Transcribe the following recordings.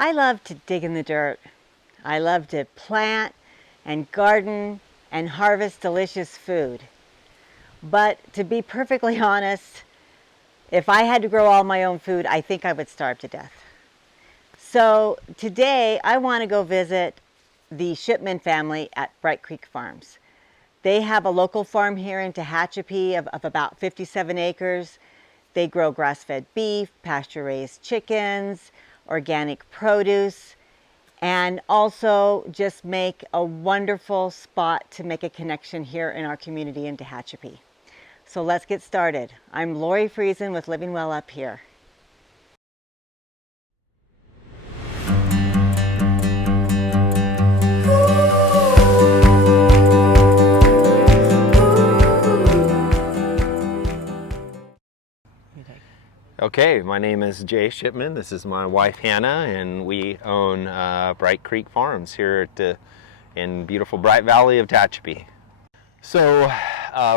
I love to dig in the dirt. I love to plant and garden and harvest delicious food. But to be perfectly honest, if I had to grow all my own food, I think I would starve to death. So today I want to go visit the Shipman family at Brite Creek Farms. They have a local farm here in Tehachapi of about 57 acres. They grow grass-fed beef, pasture-raised chickens, organic produce, and also just make a wonderful spot to make a connection here in our community in Tehachapi. So let's get started. I'm Lori Friesen with Living Well Up Here. Okay, my name is Jay Shipman. This is my wife Hannah, and we own Brite Creek Farms here in beautiful Bright Valley of Tehachapi. So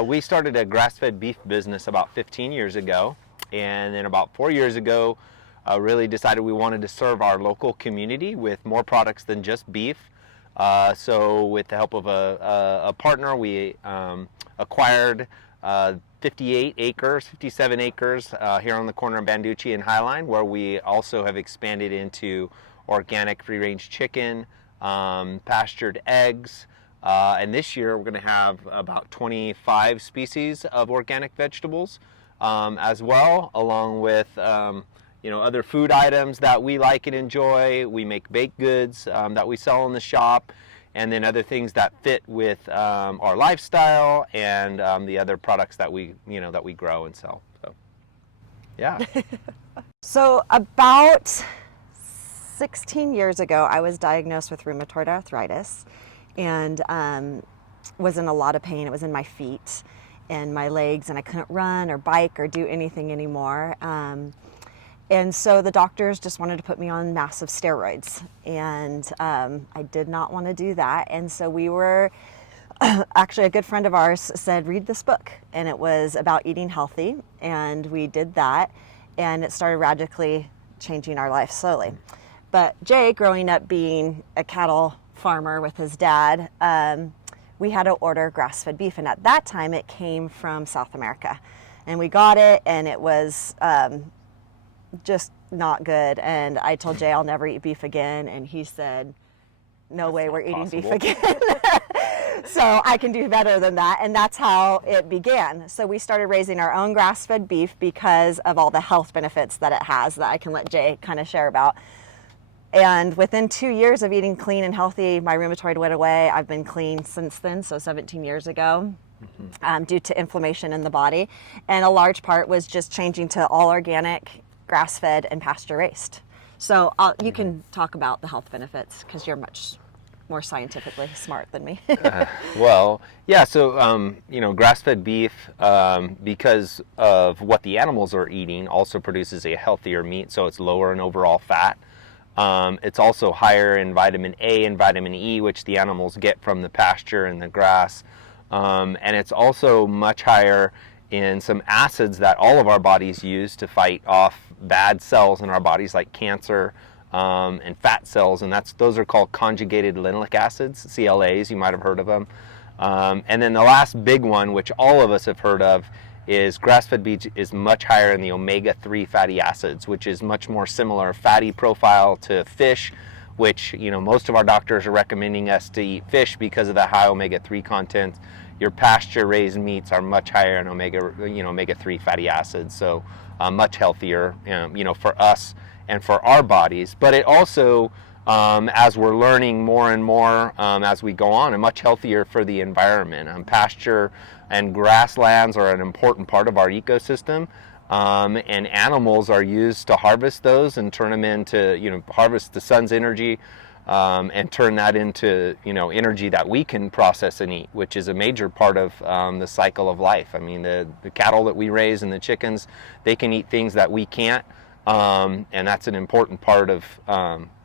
we started a grass-fed beef business about 15 years ago, and then about 4 years ago really decided we wanted to serve our local community with more products than just beef. So with the help of a partner, we acquired 57 acres here on the corner of Banducci and Highline, where we also have expanded into organic free-range chicken, pastured eggs, and this year we're going to have about 25 species of organic vegetables as well, along with other food items that we like and enjoy. We make baked goods that we sell in the shop, and then other things that fit with our lifestyle and the other products that we grow and sell. So, yeah. So about 16 years ago, I was diagnosed with rheumatoid arthritis, and was in a lot of pain. It was in my feet and my legs, and I couldn't run or bike or do anything anymore. And so the doctors just wanted to put me on massive steroids, and I did not want to do that. And so we were, actually a good friend of ours said, read this book, and it was about eating healthy, and we did that, and it started radically changing our life slowly. But Jay, growing up being a cattle farmer with his dad, we had to order grass-fed beef, and at that time it came from South America, and we got it, and it was just not good. And I told Jay I'll never eat beef again, and he said, no way we're eating beef again. So I can do better than that, and that's how it began. So we started raising our own grass-fed beef because of all the health benefits that it has that I can let Jay kind of share about. And within 2 years of eating clean and healthy, my rheumatoid went away. I've been clean since then, so 17 years ago. Due to inflammation in the body, and a large part was just changing to all organic, grass-fed, and pasture-raised. So you can talk about the health benefits because you're much more scientifically smart than me. Well, yeah, so, grass-fed beef, because of what the animals are eating, also produces a healthier meat, so it's lower in overall fat. It's also higher in vitamin A and vitamin E, which the animals get from the pasture and the grass. And it's also much higher in some acids that all of our bodies use to fight off bad cells in our bodies, like cancer and fat cells, and those are called conjugated linoleic acids, CLAs. You might have heard of them. And then the last big one, which all of us have heard of, is grass-fed beef is much higher in the omega-3 fatty acids, which is much more similar fatty profile to fish, which most of our doctors are recommending us to eat fish because of the high omega-3 content. Your pasture-raised meats are much higher in omega-3 fatty acids, so much healthier, for us and for our bodies. But it also, as we're learning more and more as we go on, much healthier for the environment. Pasture and grasslands are an important part of our ecosystem, and animals are used to harvest those and turn them into, harvest the sun's energy. And turn that into energy that we can process and eat, which is a major part of the cycle of life. I mean, the cattle that we raise and the chickens, they can eat things that we can't, And that's an important part of,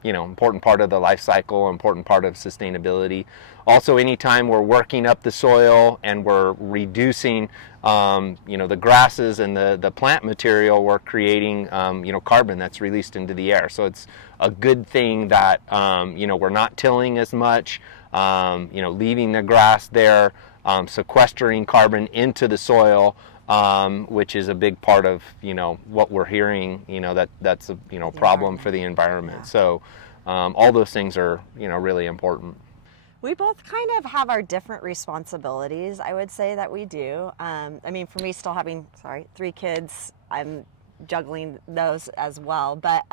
important part of the life cycle, important part of sustainability. Also, anytime we're working up the soil and we're reducing, the grasses and the plant material, we're creating, carbon that's released into the air. So it's a good thing that, we're not tilling as much, leaving the grass there, sequestering carbon into the soil, which is a big part of, what we're hearing, that's a problem for the environment. Yeah. So all those things are, really important. We both kind of have our different responsibilities, I would say that we do. For me, still having, 3 kids, I'm juggling those as well. But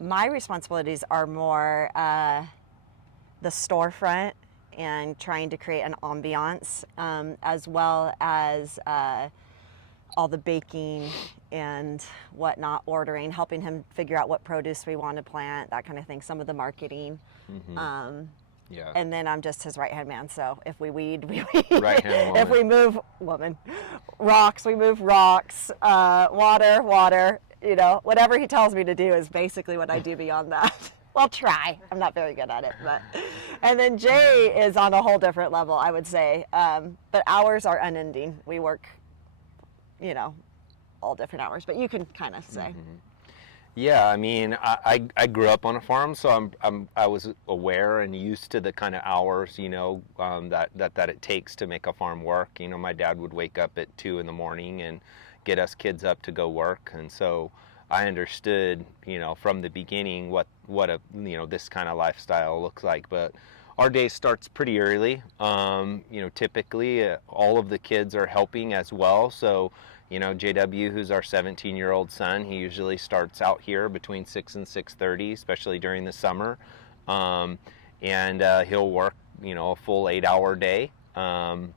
my responsibilities are more the storefront and trying to create an ambiance, as well as all the baking and whatnot, ordering, helping him figure out what produce we want to plant, that kind of thing, some of the marketing. Mm-hmm. Yeah. And then I'm just his right-hand man, so if we weed, we weed. Right-hand woman. If we move, rocks, we move rocks, water, whatever he tells me to do is basically what I do beyond that. Well, try. I'm not very good at it, but. And then Jay is on a whole different level, I would say. But hours are unending. We work, all different hours. But you can kind of say. Mm-hmm. Yeah, I grew up on a farm, so I was aware and used to the kind of hours, that it takes to make a farm work. My dad would wake up at 2 a.m. and get us kids up to go work, and so I understood, from the beginning what a, this kind of lifestyle looks like. But our day starts pretty early. Typically all of the kids are helping as well. So, JW, who's our 17-year-old son, he usually starts out here between 6 and 6:30, especially during the summer. And he'll work, a full 8-hour day. And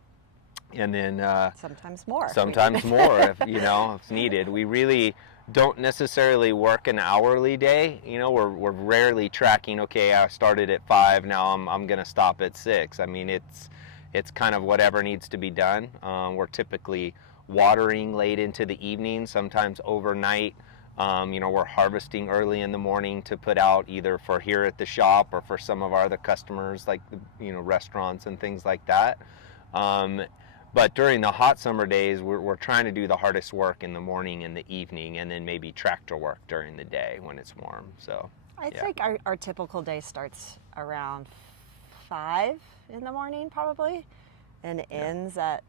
then sometimes more. Sometimes more if if needed. We really don't necessarily work an hourly day. We're rarely tracking, okay, I started at 5, now I'm going to stop at 6. It's kind of whatever needs to be done. We're typically watering late into the evening, sometimes overnight. We're harvesting early in the morning to put out either for here at the shop or for some of our other customers, like restaurants and things like that. But during the hot summer days, we're trying to do the hardest work in the morning and the evening, and then maybe tractor work during the day when it's warm. So I think our typical day starts around 5 in the morning probably, and ends at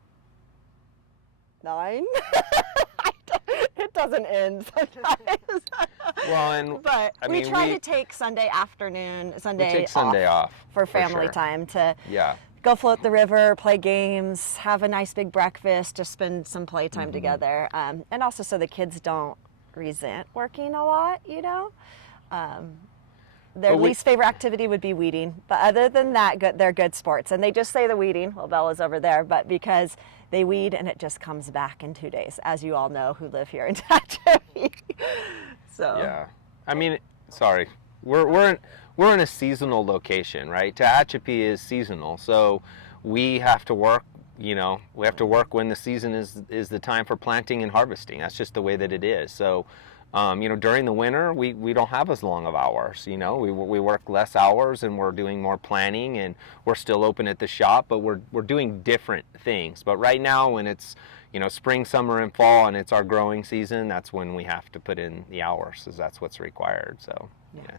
9. It doesn't end sometimes. Well, but we try to take Sunday afternoon, Sunday off for family time to Yeah. go float the river, play games, have a nice big breakfast, just spend some playtime together. And also so the kids don't resent working a lot, Their least favorite activity would be weeding. But other than that, they're good sports. And they just say the weeding, well, Bella's over there, but because they weed and it just comes back in 2 days, as you all know who live here in Tehachapi. So. Yeah. Sorry. We're in a seasonal location, right? Tehachapi is seasonal, so we have to work. We have to work when the season is the time for planting and harvesting. That's just the way that it is. So, during the winter, we don't have as long of hours. We work less hours and we're doing more planning, and we're still open at the shop, but we're doing different things. But right now, when it's spring, summer, and fall, and it's our growing season, that's when we have to put in the hours, because that's what's required. So yeah.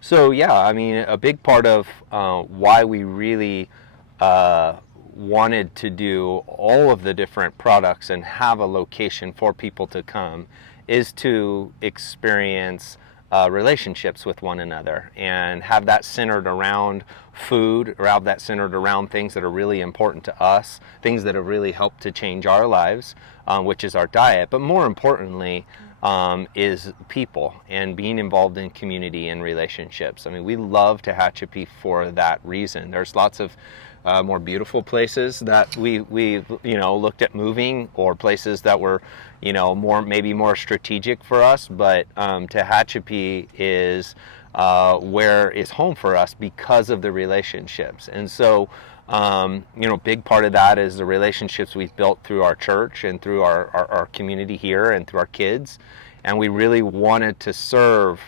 So a big part of why we really wanted to do all of the different products and have a location for people to come is to experience relationships with one another and have that centered around food, or have that centered around things that are really important to us, things that have really helped to change our lives, which is our diet. But more importantly, is people and being involved in community and relationships. We love Tehachapi for that reason. There's lots of more beautiful places that we looked at moving, or places that were maybe more strategic for us, but Tehachapi is where is home for us because of the relationships. And so big part of that is the relationships we've built through our church and through our community here and through our kids. and we really wanted to serve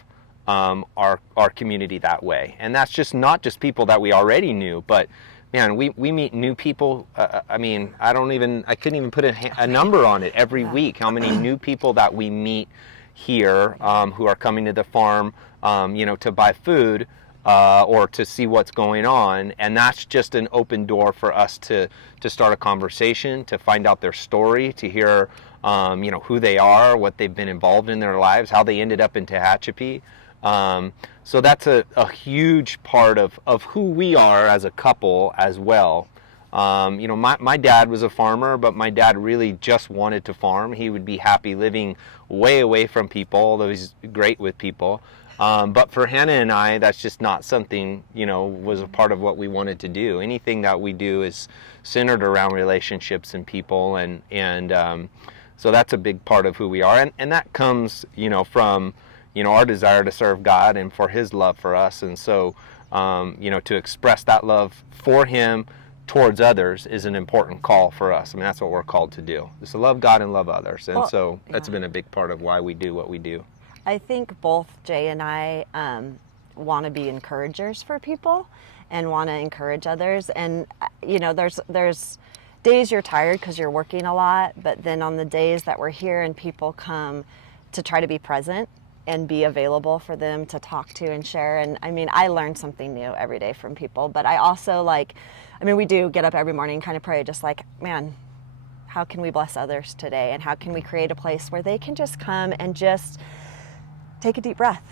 our community that way. And that's just not just people that we already knew, but man, we meet new people. I mean, I couldn't even put a number on it every week, how many new people that we meet here who are coming to the farm, to buy food or to see what's going on. And that's just an open door for us to start a conversation, to find out their story, to hear, who they are, what they've been involved in their lives, how they ended up in Tehachapi. So that's a huge part of who we are as a couple as well. My dad was a farmer, but my dad really just wanted to farm. He would be happy living way away from people, although he's great with people. But for Hannah and I, that's just not something, was a part of what we wanted to do. Anything that we do is centered around relationships and people, and so that's a big part of who we are. And that comes, from our desire to serve God and for His love for us. And so, to express that love for Him towards others is an important call for us. I mean, that's what we're called to do, is to love God and love others. And so that's been a big part of why we do what we do. I think both Jay and I want to be encouragers for people and want to encourage others. And, there's days you're tired because you're working a lot, but then on the days that we're here and people come to try to be present and be available for them to talk to and share. And I mean, I learn something new every day from people, but I also we do get up every morning and kind of pray, just like, man, how can we bless others today? And how can we create a place where they can just come and just take a deep breath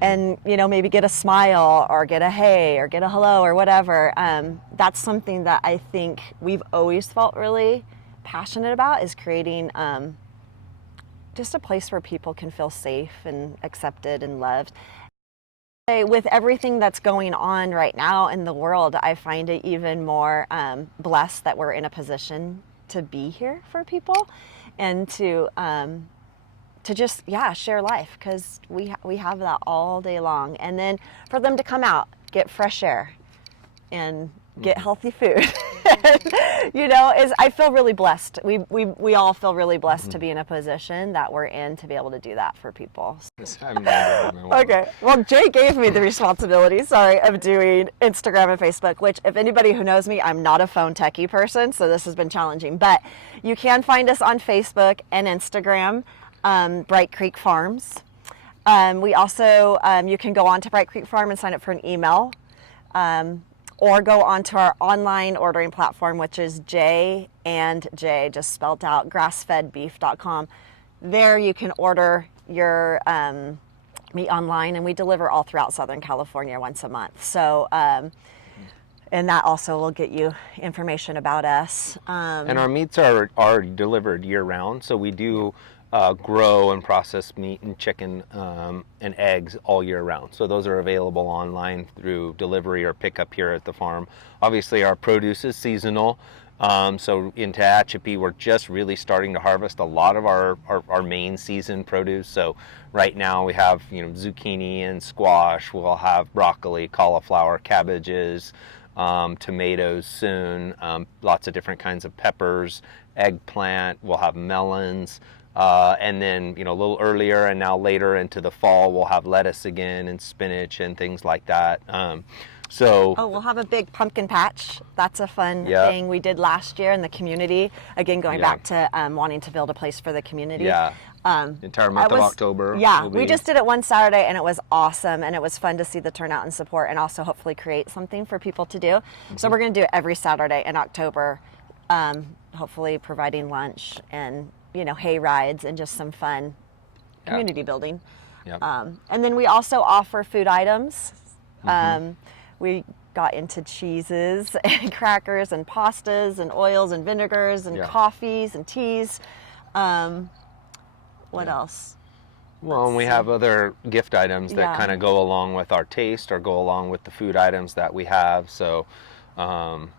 and, maybe get a smile or get a hey or get a hello or whatever. That's something that I think we've always felt really passionate about, is creating just a place where people can feel safe and accepted and loved. With everything that's going on right now in the world, I find it even more blessed that we're in a position to be here for people and to just share life, because we have that all day long. And then for them to come out, get fresh air and get healthy food. I feel really blessed. We all feel really blessed to be in a position that we're in to be able to do that for people. Okay. Well, Jay gave me the responsibility, of doing Instagram and Facebook, which, if anybody who knows me, I'm not a phone techie person, so this has been challenging. But you can find us on Facebook and Instagram, Brite Creek Farms. We also, you can go on to Brite Creek Farm and sign up for an email. Or go onto our online ordering platform, which is J and J, just spelled out, grassfedbeef.com. There you can order your meat online, and we deliver all throughout Southern California once a month. So, and that also will get you information about us. And our meats are delivered year-round, so we do grow and process meat and chicken and eggs all year round. So those are available online through delivery or pickup here at the farm. Obviously, our produce is seasonal. So in Tehachapi, we're just really starting to harvest a lot of our main season produce. So right now we have zucchini and squash. We'll have broccoli, cauliflower, cabbages, tomatoes soon, lots of different kinds of peppers, eggplant. We'll have melons. And then, a little earlier and now later into the fall, we'll have lettuce again and spinach and things like that. We'll have a big pumpkin patch. That's a fun thing we did last year in the community. Again, going back to wanting to build a place for the community. Yeah. Entire month of October. Yeah, we just did it one Saturday, and it was awesome, and it was fun to see the turnout and support, and also hopefully create something for people to do. Mm-hmm. So we're going to do it every Saturday in October, hopefully providing lunch and hay rides and just some fun community building. Yep. And then we also offer food items. We got into cheeses and crackers and pastas and oils and vinegars and coffees and teas. What else? Well, and we have other gift items that kind of go along with our taste or go along with the food items that we have. So, some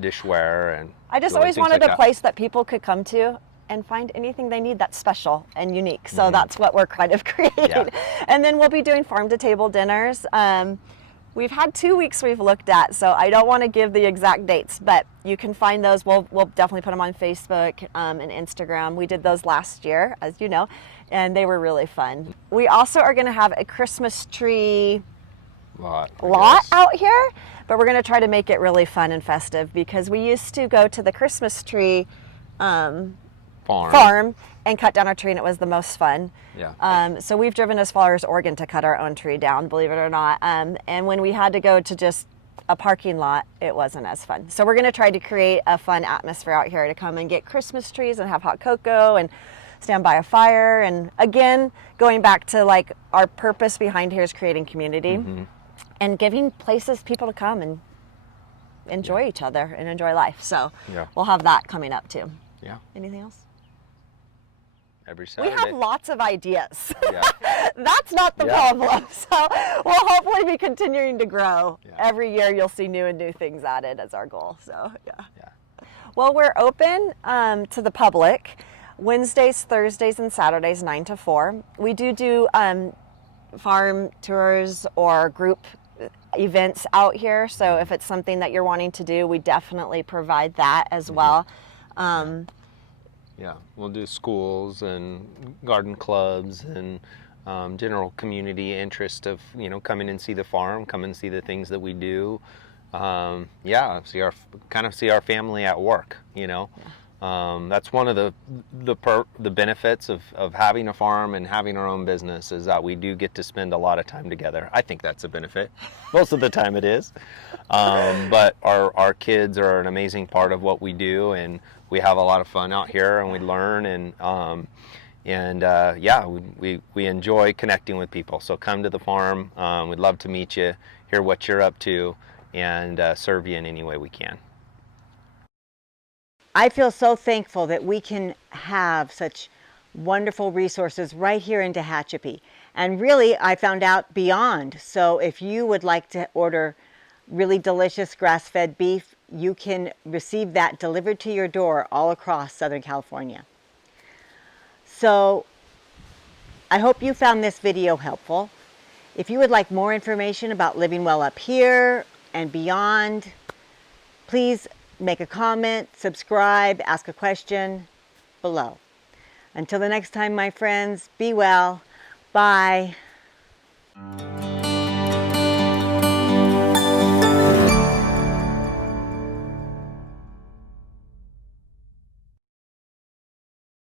dishware and I just always wanted a place that people could come to and find anything they need that's special and unique. So that's what we're kind of creating. Yeah. And then we'll be doing farm-to-table dinners. We've had 2 weeks we've looked at, so I don't want to give the exact dates, but you can find those. We'll definitely put them on Facebook and Instagram. We did those last year, as you know, and they were really fun. We also are going to have a Christmas tree lot out here, but we're going to try to make it really fun and festive, because we used to go to the Christmas tree farm and cut down our tree, and it was the most fun. Yeah. So we've driven as far as Oregon to cut our own tree down, believe it or not. And when we had to go to just a parking lot, it wasn't as fun. So we're going to try to create a fun atmosphere out here to come and get Christmas trees and have hot cocoa and stand by a fire. And again, going back to like our purpose behind here is creating community and giving places people to come and enjoy each other and enjoy life. So we'll have that coming up too. Yeah. Anything else? Every Saturday. We have lots of ideas. Yeah. That's not the problem. So we'll hopefully be continuing to grow. Every year you'll see new and new things added as our goal. So yeah. Well, we're open to the public Wednesdays, Thursdays, and Saturdays, 9 to 4. We do farm tours or group events out here. So if it's something that you're wanting to do, we definitely provide that as well. Yeah, we'll do schools and garden clubs and general community interest of, you know, coming and see the farm, come and see the things that we do. See our family at work, you know. That's one of the benefits of having a farm and having our own business, is that we do get to spend a lot of time together. I think that's a benefit. Most of the time it is. But our kids are an amazing part of what we do, and we have a lot of fun out here, and we learn, we enjoy connecting with people. So come to the farm. We'd love to meet you, hear what you're up to, and serve you in any way we can. I feel so thankful that we can have such wonderful resources right here in Tehachapi. And really, I found out beyond. So if you would like to order really delicious grass-fed beef, you can receive that delivered to your door all across Southern California. So I hope you found this video helpful. If you would like more information about living well up here and beyond, please make a comment, subscribe, ask a question below. Until the next time, my friends, be well. Bye.